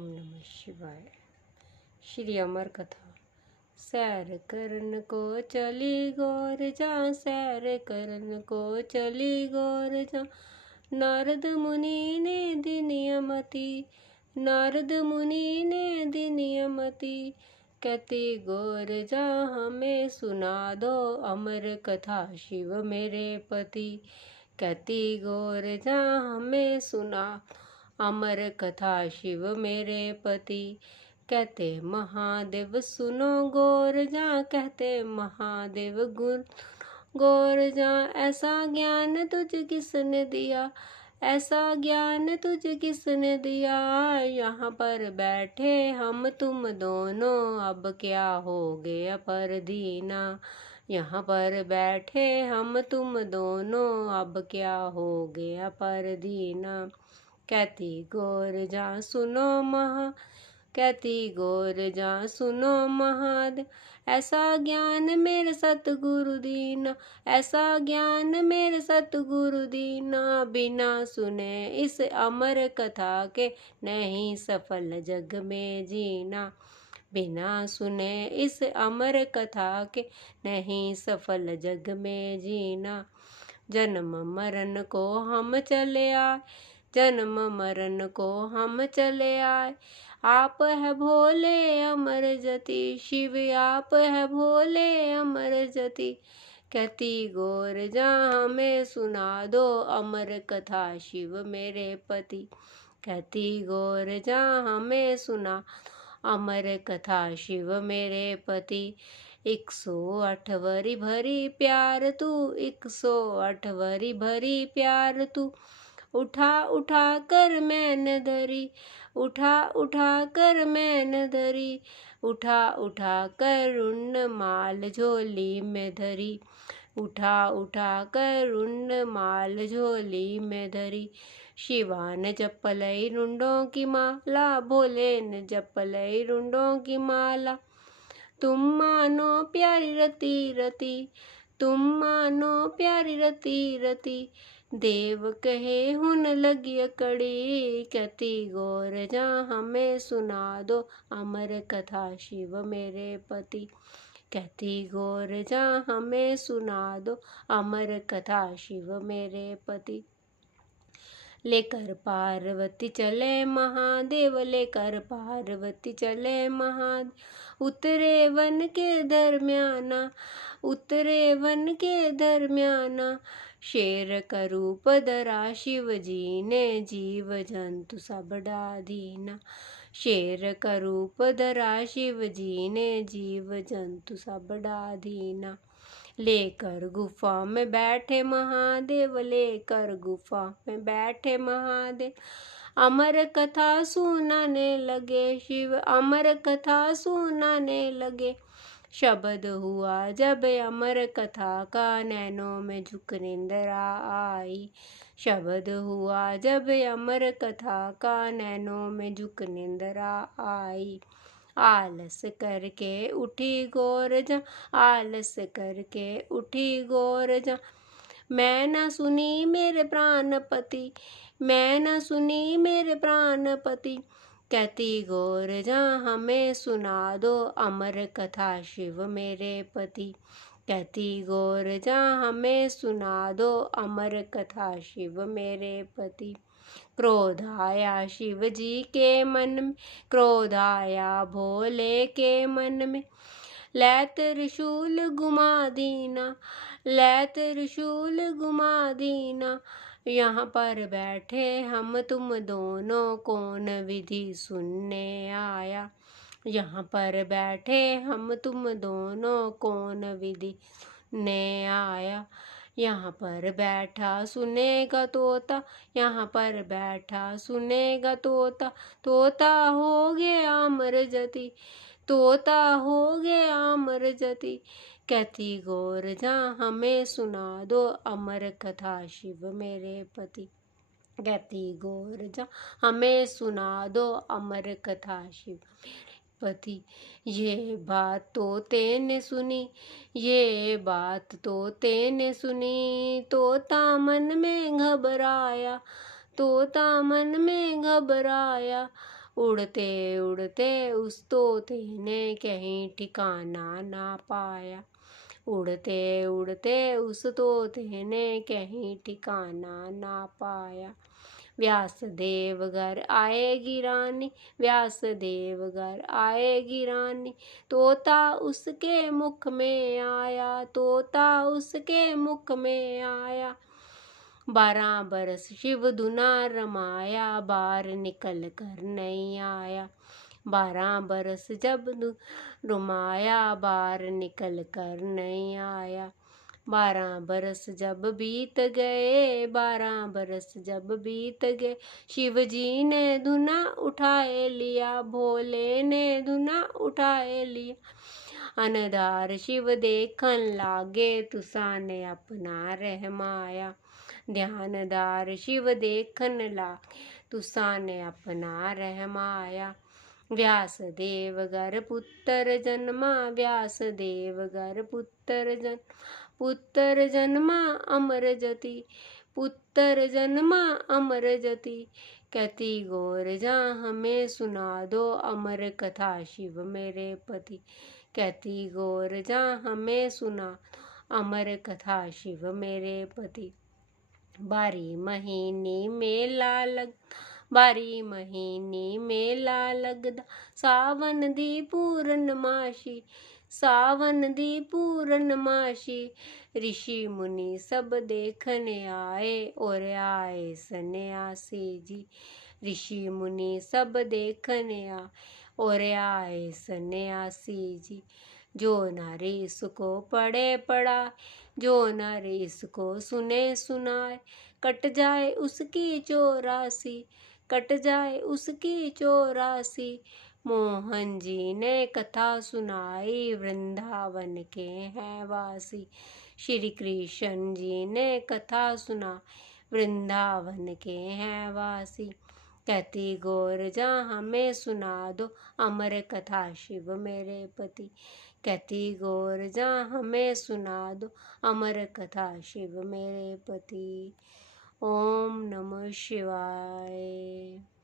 ओम नमः शिवाय। श्री अमर कथा। सैर करन को चली गौर जा, सैर करन को चली गौर जा। नारद मुनि ने दी नियमति, नारद मुनि ने दी नियमति। कहती गौर जा हमें सुना दो अमर कथा शिव मेरे पति। कहती गौर जा हमें सुना अमर कथा शिव मेरे पति। कहते महादेव सुनो गौर जा, कहते महादेव गुण गौर जा। ऐसा ज्ञान तुझ किसने दिया, ऐसा ज्ञान तुझ किसने दिया। यहाँ पर बैठे हम तुम दोनों, अब क्या हो गया पर दीना। यहाँ पर बैठे हम तुम दोनों, अब क्या हो गया पर दीना। कहती गौर जा सुनो कहती गौर जा सुनो महादेव। ऐसा ज्ञान मेरे सतगुरु दीना, ऐसा ज्ञान मेरे सतगुरु दीना। बिना सुने इस अमर कथा के नहीं सफल जग में जीना। बिना सुने इस अमर कथा के नहीं सफल जग में जीना। जन्म मरण को हम चले आए, जन्म मरण को हम चले आए। आप है भोले अमर जति, शिव आप है भोले अमर जति। कहती गौर जा हमें सुना दो अमर कथा शिव मेरे पति। कहती गौर जा हमें सुना अमर कथा शिव मेरे पति। 108 वरी भरी प्यार तू, 108 वरी भरी प्यार तू। उठा उठा कर मैंने धरी, उठा उठा कर मैंने धरी। उठा उठा कर उन माल झोली में धरी, उठा उठा कर उन माल झोली में धरी। शिवा ने जपलई रुंडों की माला, भोले ने जपलई रुंडों की माला। तुम मानो प्यारी रति रति, तुम मानो प्यारी रति रति। देव कहे हुन लगी कड़ी, कहती गौर जा हमें सुना दो अमर कथा शिव मेरे पति। कहती गौर जा हमें सुना दो अमर कथा शिव मेरे पति। लेकर पार्वती चले महादेव, लेकर पार्वती चले महादेव। उतरे वन के दरम्याना, उतरे वन के दरम्याना। शेर का रूप धरा शिव जी ने, जीव जंतु सब डाधीना। शेर का रूप धरा शिव जी ने, जीव जंतु सब डाधीना। लेकर गुफा में बैठे महादेव, लेकर गुफा में बैठे महादेव। अमर कथा सुनाने लगे शिव, अमर कथा सुनाने लगे। शब्द हुआ जब अमर कथा का, नैनों में झुक निंद्रा आई। शब्द हुआ जब अमर कथा का, नैनों में झुक निंद्रा आई। आलस करके उठी गौर जा, आलस करके उठी गौर जा। मैं ना सुनी मेरे प्राणपति, मैं ना सुनी मेरे प्राणपति। कहती गौर जा हमें सुना दो अमर कथा शिव मेरे पति। कहती गौर जा हमें सुना दो अमर कथा शिव मेरे पति। क्रोध आया शिव जी के मन में, क्रोध आया भोले के मन में। लै त्रिशूल घुमा दीना, लै त्रिशूल घुमा दीना। यहाँ पर बैठे हम तुम दोनों, कौन विधि सुनने आया। यहाँ पर बैठे हम तुम दोनों, कौन विधि सुनने आया। यहाँ पर बैठा सुनेगा तोता, यहाँ पर बैठा सुनेगा तोता। तोता हो गया अमर जति, तोता हो गया अमर जति। कहती गौर जा हमें सुना दो अमर कथा शिव मेरे पति। कहती गौर जा हमें सुना दो अमर कथा शिव मेरे पति। ये बात तोते ने सुनी, ये बात तोते ने सुनी। तोता मन में घबराया, तोता मन में घबराया। उड़ते उड़ते उस तोते ने कहीं ठिकाना ना पाया। उड़ते उड़ते उस तोते ने कहीं ठिकाना ना पाया। व्यासदेव घर आएगी रानी, व्यासदेव घर आएगी रानी, तोता उसके मुख में आया, तोता उसके मुख में आया। 12 बरस शिव धुना रमाया, बाहर निकल कर नहीं आया। 12 बरस जब रुमाया, बाहर निकल कर नहीं आया। 12 बरस जब बीत गए, 12 बरस जब बीत गए, शिव जी ने धुना उठाए लिया, भोले ने धुना उठाए लिया। अनधार शिव देखन लागे, तुसा ने अपना रहमाया। ध्यानदार शिव देखन लागे, तुसा ने अपना रहमाया। व्यासदेव घर पुत्र जन्मा, व्यासदेव घर पुत्र जन्मा अमर जति, पुत्र जन्मा अमर जति। कहती गौर जा हमें सुना दो, अमर कथा शिव मेरे पति। कहती गौर जा हमें सुना दो, अमर कथा शिव मेरे पति। 12 महीने मेला लग, 12 महीने मेला लगदा, सावन दी पूर्णमासी, सावन दी पूर्णमासी। ऋषि मुनि सब देखने आए, और आए सन्यासी जी। ऋषि मुनि सब देखने आए, और आए सन्यासी जी। जो नारी इसको पढ़े पढ़ाए, जो नारी इसको सुने सुनाए, कट जाए उसकी 84, कट जाए उसकी 84। मोहन जी ने कथा सुनाई, वृंदावन के हैं वासी। श्री कृष्ण जी ने कथा सुना, वृंदावन के हैं वासी। कहती गौर जा हमें सुना दो, अमर कथा शिव मेरे पति। कहती गौर जा हमें सुना दो, अमर कथा शिव मेरे पति। ओम नमः शिवाय।